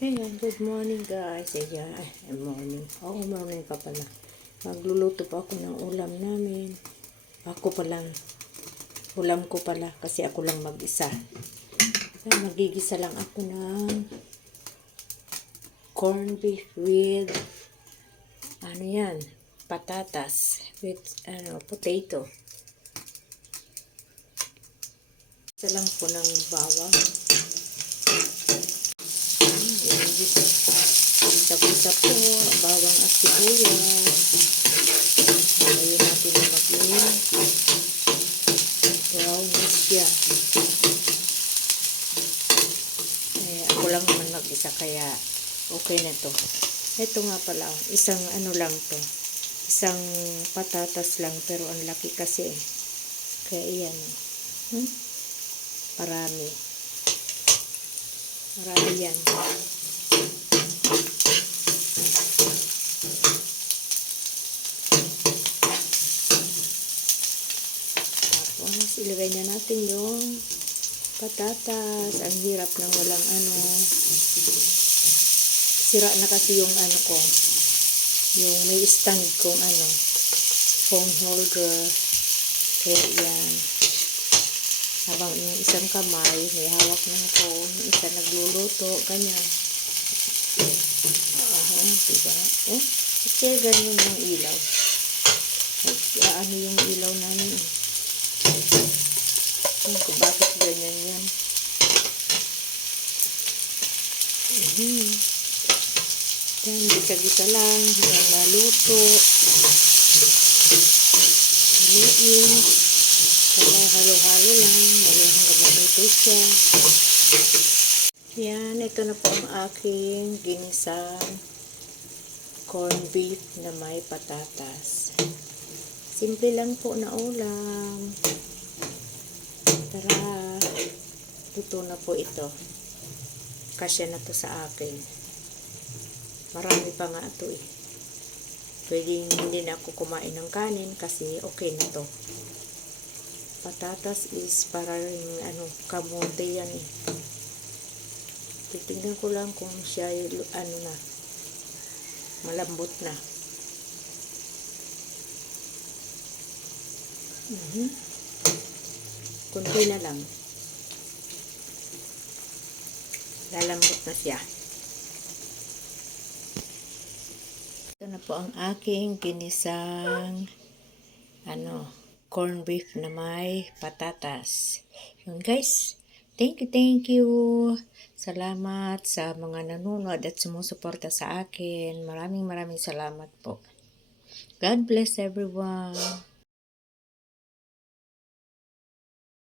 Ayan, good morning guys. Ayan, morning. Oo, morning pa pala. Magluluto pa ako ng ulam namin. Ulam ko pala kasi ako lang mag-isa. Ayan, magigisa lang ako ng corned beef with patatas with potato. Isa lang po ng bawang. Sapo-sapo, bawang at sibuyas. Ngayon natin na mag-brown na siya. Ako lang naman mag-isa kaya okay na to. Ito nga pala, isang lang to. Isang patatas lang pero ang laki kasi eh. Kaya iyan. Marami yan. Tapos ilagay na natin yung patatas. Ang hirap ng walang sira na kasi yung ko, yung may stand kong phone holder. Kaya yan, habang yung isang kamay may hawak ng phone, yung isa nagluluto, ganyan. Diba? Kaya ganyan yung ilaw. Yung ilaw namin. Kung bakit ganyan yan. Yan, gisa-gisa lang hanggang maluto. Haluin. Halo-halo lang. Hanggang maluto siya. Yan, ito na po ang aking ginisang corned beef na may patatas. Simple lang po na ulam. Tara, luto na po ito. Kasya na to sa akin. Marami pa nga ito eh. Pwede hindi na ako kumain ng kanin kasi okay na to. Patatas is parang kamote yan eh. Titignan ko lang kung siya na, malambot na. Kunti na lang. Lalambot na siya. Ito na po ang aking ginisang corned beef na may patatas. Yun guys. Thank you. Salamat sa mga nanonood at sumusuporta sa akin. Maraming salamat po. God bless everyone.